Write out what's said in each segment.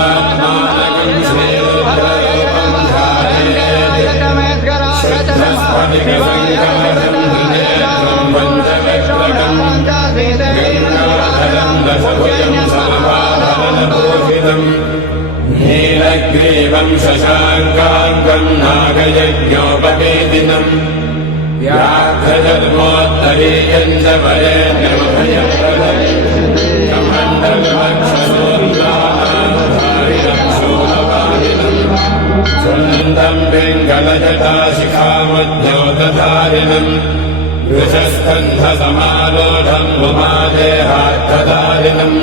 शुद्धात्मानकम् श्रीरुद्ररूपम् ध्यायेत् शुद्धस्फटिकसङ्काशम् त्रिनेत्रम् पञ्चवक्त्रकम् गङ्गाधरम् दशभुजम् सर्वाभरणभूषितम् नीलग्रीवम् शशाङ्काङ्कम् नागयज्ञोपवेदिनम् व्याघ्रजन्मोत्तरीयम् च वरेण्यमभयप्रदम् सुन्दम् पिङ्गलजटाशिखामद्योतधारिणम् वृषस्कन्धसमारोढम् उमादेहार्थधारिणम्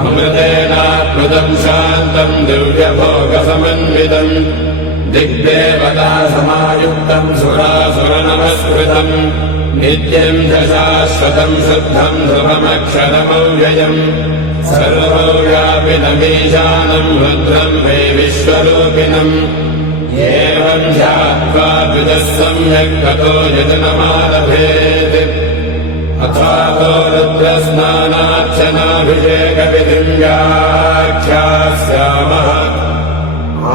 अमृतेनात्मदम् शान्तम् दिव्यभोगसमन्वितम् दिग्देवतासमायुक्तम् सुरासुरनमस्कृतम् नित्यम् च शाश्वतम् शुद्धम् ध्रुवमक्षरमव्ययम् सर्वव्यापिनमीशानम् रुद्रम् वै विश्वरूपिणम् एवम् ध्यात्वा द्विजः सम्यक् ततो यजनमारभेत् अथातो रुद्रस्नानार्चनाभिषेकविधिम् व्याख्यास्यामः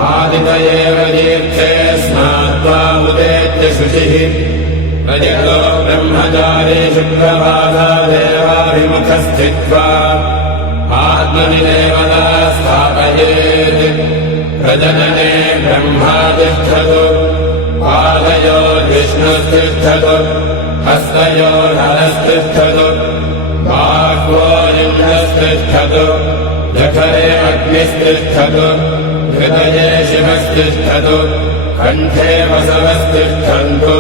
आदितयेव तीर्थे स्नात्वा उदेत्य शुचिः रजतो ब्रह्मचारी शुक्रवासादेवाभिमुखः स्थित्वा आत्मनिदेवता स्थापयेत् प्रजनने ब्रह्मा तिष्ठतु पादयोर्विष्णुस्तिष्ठतु हस्तयोर्हरस्तिष्ठतु बाह्वोरिन्द्रस्तिष्ठतु जठरे अग्निस्तिष्ठतु हृदये शिवस्तिष्ठतु कण्ठे वसवस्तिष्ठन्तु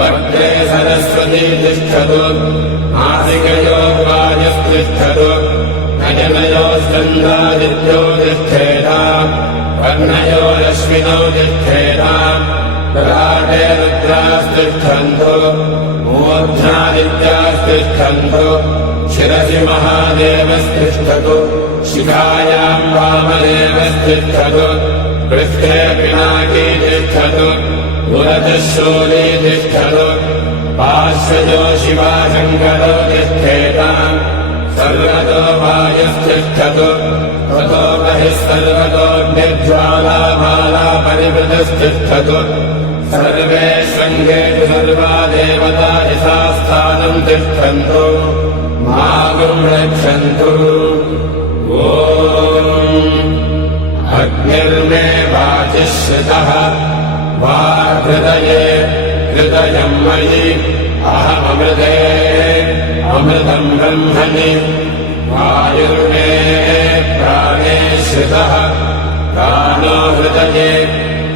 वक्त्रे सरस्वती तिष्ठतु नासिकयोर्वायुस्तिष्ठतु नयनयोस्कन्धादित्यो तिष्ठेताम् कर्णयोरश्विनौ तिष्ठेताम् ललाटे रुद्रास्तिष्ठन्तु मूर्ध्नादित्यास्तिष्ठन्तु शिरसि महादेवस्तिष्ठतु शिखायाम् वामदेवस्तिष्ठतु पृष्ठे पिनाकी तिष्ठतु पुरतः शूली तिष्ठतु पार्श्वजो शिवाशङ्करो तिष्ठेताम् सर्वतो वायुस्तिष्ठतु ततो बहिः सर्वतोऽग्निज्वालामाला परिवृतस्तिष्ठतु सर्वे शृङ्गेषु सर्वा देवता यथास्थानम् तिष्ठन्तु मागुम् रक्षन्तु ॐ अग्निर्मे वाचिः श्रितः वाहृदये हृदयम् मयि अहममृते अमृतम् ब्रह्मणि वायुर्मे प्राणे श्रितः प्राणो हृदये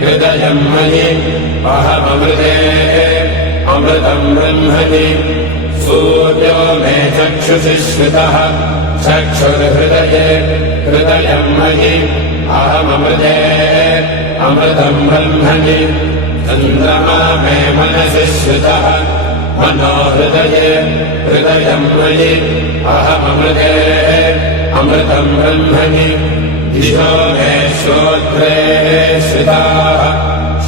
हृदयम् मयि अहममृते अमृतम् ब्रह्मणि सूर्यो मे चक्षुषि श्रितः चक्षुर्हृदये हृदयम् मयि अहममृते अमृतम् ब्रह्मणि चन्द्रमा मे मनसि श्रितः मनो हृदये हृदयम् मयि अहममृते अमृतम् ब्रह्मणि दिशो मे श्रोत्रे श्रिताः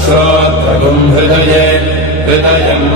श्रोत्रगुम् हृदये हृदयम्